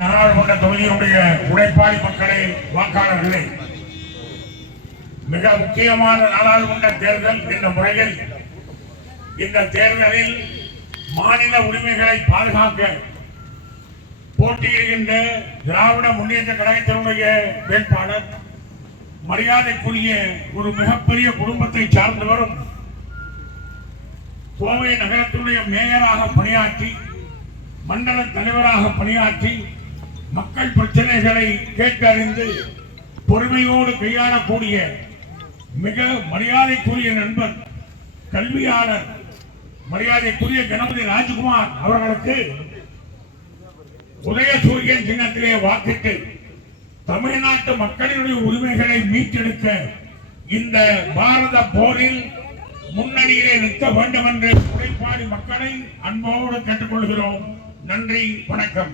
நாடாளுமன்ற தொகுதியினுடைய உழைப்பாளி மக்களே வாக்காளர்களே மிக முக்கியமான நாடாளுமன்ற தேர்தல் என்ற முறையில் இந்த தேர்தலில் மாநில உரிமைகளை பாதுகாக்க போட்டியிடுகின்ற திராவிட முன்னேற்ற கழகத்தினுடைய வேட்பாளர் மரியாதைக்குரிய ஒரு மிகப்பெரிய குடும்பத்தை சார்ந்தவரும் கோவை நகரத்தினுடைய மேயராக பணியாற்றி மண்டல தலைவராக பணியாற்றி மக்கள் பிரச்சனைகளை கேட்டறிந்து பொறுமையோடு கையாளக்கூடிய மிக மரியாதைக்குரிய நண்பர் கல்வியாளர் மரியாதைக்குரிய கணபதி ராஜ்குமார் அவர்களுக்கு உதயசூரியன் சின்னத்திலே வாக்கிட்டு தமிழ்நாட்டு மக்களினுடைய உரிமைகளை மீட்டெடுக்க இந்த பாரத போரில் முன்னணியிலே நிற்க வேண்டும் என்று உழைப்பாடி மக்களை அன்போடு கேட்டுக்கொள்கிறோம். நன்றி வணக்கம்.